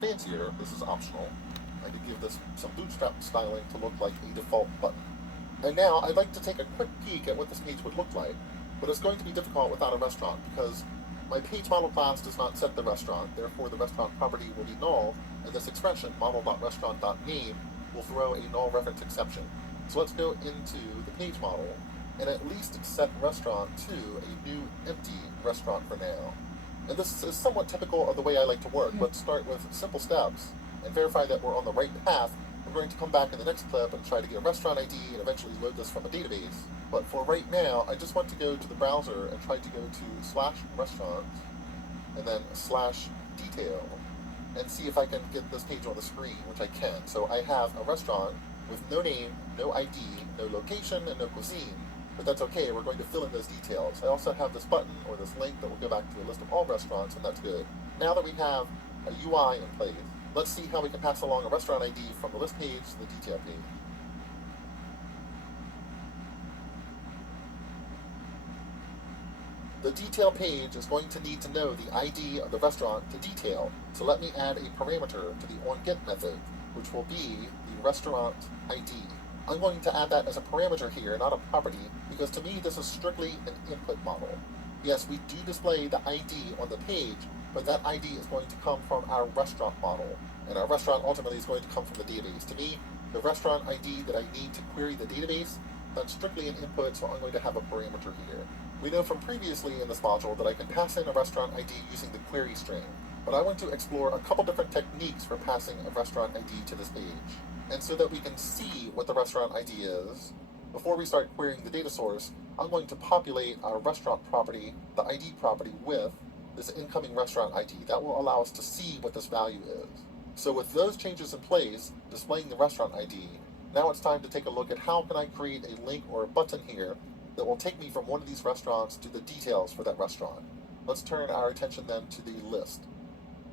fancier, this is optional. I could give this some bootstrap styling to look like a default button. And now I'd like to take a quick peek at what this page would look like, but it's going to be difficult without a restaurant because my page model class does not set the restaurant, therefore the restaurant property will be null, and this expression, model.restaurant.name, will throw a null reference exception. So let's go into the page model and at least set restaurant to a new empty restaurant for now. And this is somewhat typical of the way I like to work. Let's start with simple steps and verify that we're on the right path. We're going to come back in the next clip and try to get a restaurant ID and eventually load this from a database. But for right now, I just want to go to the browser and try to go to /restaurant and then /detail and see if I can get this page on the screen, which I can. So I have a restaurant with no name, no ID, no location, and no cuisine. But that's okay, we're going to fill in those details. I also have this button or this link that will go back to a list of all restaurants, and that's good. Now that we have a UI in place, let's see how we can pass along a restaurant ID from the list page to the detail page. The detail page is going to need to know the ID of the restaurant to detail, so let me add a parameter to the onGet method, which will be the restaurant ID. I'm going to add that as a parameter here, not a property, because to me this is strictly an input model. Yes, we do display the ID on the page, but that ID is going to come from our restaurant model, and our restaurant ultimately is going to come from the database. To me, the restaurant ID that I need to query the database, that's strictly an input, so I'm going to have a parameter here. We know from previously in this module that I can pass in a restaurant ID using the query string, but I want to explore a couple different techniques for passing a restaurant ID to this page. And so that we can see what the restaurant ID is, before we start querying the data source, I'm going to populate our restaurant property, the ID property, with this incoming restaurant ID. That will allow us to see what this value is. So with those changes in place, displaying the restaurant ID, now it's time to take a look at how can I create a link or a button here that will take me from one of these restaurants to the details for that restaurant. Let's turn our attention then to the list.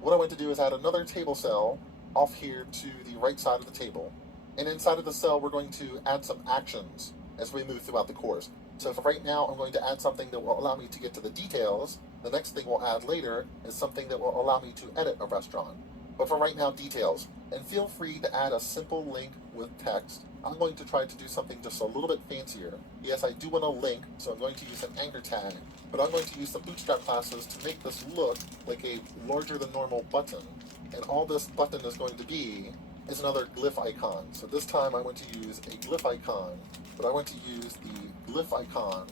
What I want to do is add another table cell off here to the right side of the table. And inside of the cell, we're going to add some actions as we move throughout the course. So for right now, I'm going to add something that will allow me to get to the details. The next thing we'll add later is something that will allow me to edit a restaurant. But for right now, details. And feel free to add a simple link with text. I'm going to try to do something just a little bit fancier. Yes, I do want a link, so I'm going to use an anchor tag, but I'm going to use the Bootstrap classes to make this look like a larger than normal button. And all this button is going to be is another glyph icon. So this time I want to use a glyph icon, but I want to use the glyph icon